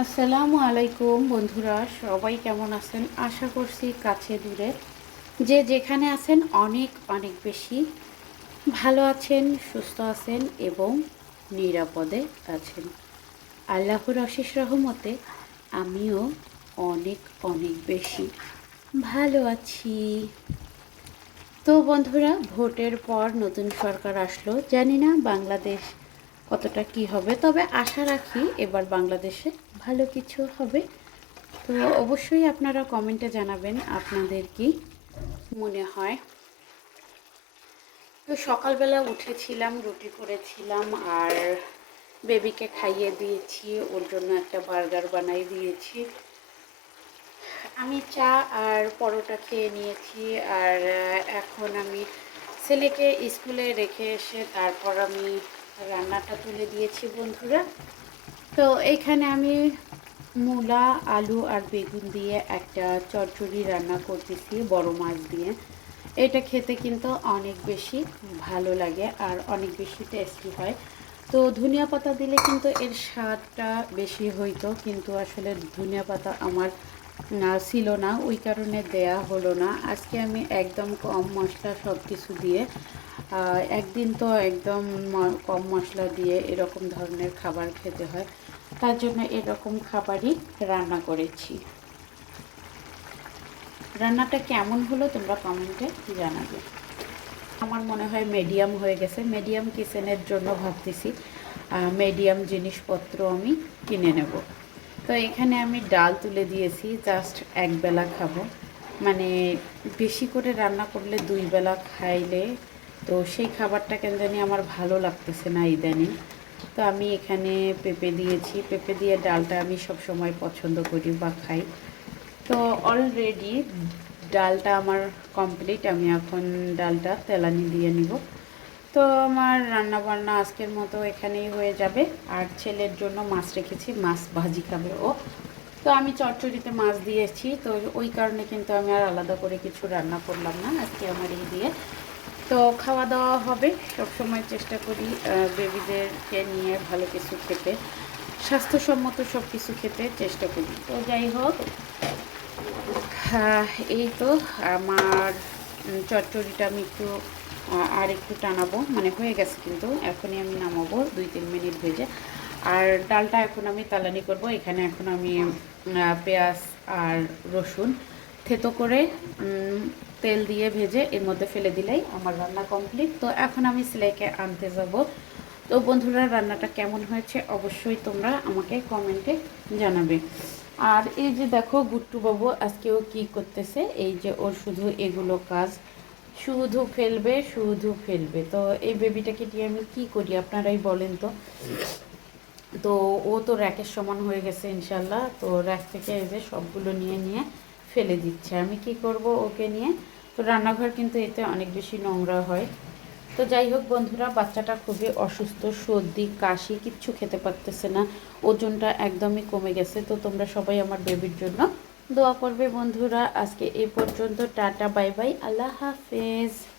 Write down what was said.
আসসালামু আলাইকুম বন্ধুরা, সবাই কেমন আছেন? আশা করছি কাছে দূরে। যে যেখানে আছেন অনেক অনেক বেশি ভালো আছেন, সুস্থ আছেন এবং নিরাপদে আছেন। আল্লাহর অশেষ রহমতে আমিও অনেক অনেক বেশি ভালো আছি। তো বন্ধুরা, ভোটের পর নতুন সরকার আসলো। জানি না বাংলাদেশ কতটা কি হবে। তবে আশা রাখি এবার বাংলাদেশে ভালো কিছু হবে। তো অবশ্যই আপনারা কমেন্টে জানাবেন আপনাদের কি মনে হয়। তো সকালবেলা উঠেছিলাম, রুটি করেছিলাম আর বেবিকে খাইয়ে দিয়েছি। ওর জন্য একটা বার্গার বানাই দিয়েছি। আমি চা আর পরোটা খেয়ে নিয়েছি আর এখন আমি ছেলেকে স্কুলে রেখে এসে তারপর আমি রান্নাটা তুলে দিয়েছি বন্ধুরা। তো এইখানে আমি মূলা, আলু আর বেগুন দিয়ে একটা চচ্চড়ি রান্না করতেছি, বড় মাছ দিয়ে। এটা খেতে কিন্তু অনেক বেশি ভালো লাগে আর অনেক বেশি টেস্টি হয়। তো ধনিয়া পাতা দিলে কিন্তু এর স্বাদটা বেশি হইতো, কিন্তু আসলে ধনিয়া পাতা আমার ছিল না। ওই কারণে দেয়া হলো না। আজকে আমি একদম কম মশলা সব কিছু দিয়ে একদিন তো একদম কম মশলা দিয়ে এরকম ধরনের খাবার খেতে হয়। তার জন্য এরকম খাবারই রান্না করেছি। রান্নাটা কেমন হলো তোমরা কমেন্টে জানাবে। আমার মনে হয় মিডিয়াম হয়ে গেছে। মিডিয়াম কিচেনের জন্য ভাবতেছি মিডিয়াম জিনিসপত্র আমি কিনে নেব। তো এখানে আমি ডাল তুলে দিয়েছি জাস্ট এক বেলা খাব। মানে বেশি করে রান্না করলে দুই বেলা খাইলে তো সেই খাবারটা কেন জানি আমার ভালো লাগতেছে না ইদানিং। তো আমি এখানে পেঁপে দিয়েছি। পেঁপে দিয়ে ডালটা আমি সব সময় পছন্দ করি বা খাই। তো অলরেডি ডালটা আমার কমপ্লিট আমি এখন ডালটা তেলানি দিয়ে নিব। তো আমার রান্না বান্না আজকের মতো এখানেই হয়ে যাবে। আর ছেলের জন্য মাছ রেখেছি। মাছ ভাজি খাবে ও। তো আমি চটচড়িতে মাছ দিয়েছি। তো ওই কারণে কিন্তু আমি আর আলাদা করে কিছু রান্না করলাম না। আজকে আমার এই দিয়ে। তো খাওয়া দাওয়া হবে। সবসময় চেষ্টা করি বেবিদেরকে নিয়ে ভালো কিছু খেতে। স্বাস্থ্যসম্মত সব কিছু খেতে চেষ্টা করি। তো যাই হোক এই তো আমার চটচড়িটা আমি একটু আর একটু টানাবো। মানে হয়ে গেছে কিন্তু, এখনই আমি নামাবো দুই তিন মিনিট ভেজে। আর ডালটা এখন আমি তালানি করব। এখানে এখন আমি পেঁয়াজ আর রসুন থেতো করে তেল দিয়ে ভেজে এর মধ্যে ফেলে দিলেই আমার রান্না কমপ্লিট তো এখন আমি সেলাইকে আনতে যাব। তো বন্ধুরা, রান্নাটা কেমন হয়েছে অবশ্যই তোমরা আমাকে কমেন্টে জানাবে। আর এই যে দেখো গুট্টু বাবু আজকেও কি করতেছে? এই যে ওর শুধু এগুলো কাজ। শুধু ফেলবে শুধু ফেলবে। তো এই বেবিটাকে দিয়ে আমি কি করি আপনারাই বলেন তো। তো ও তো র্যাকের সমান হয়ে গেছে ইনশাল্লাহ তো র্যাক থেকে এই যে সবগুলো নিয়ে নিয়ে ফেলে দিচ্ছে। আমি কি করব ওকে নিয়ে? তো রান্নাঘর কিন্তু এতে অনেক বেশি নোংরা হয়। তো যাই হোক বন্ধুরা, বাচ্চাটা খুবই অসুস্থ, সর্দি, কাশি, কিচ্ছু খেতে পারতেছে না। ওজনটা একদমই কমে গেছে। তো তোমরা সবাই আমার বেবির জন্য দোয়া করবে বন্ধুরা। আজকে এই পর্যন্ত, টাটা, বাই বাই, আল্লাহ হাফেজ।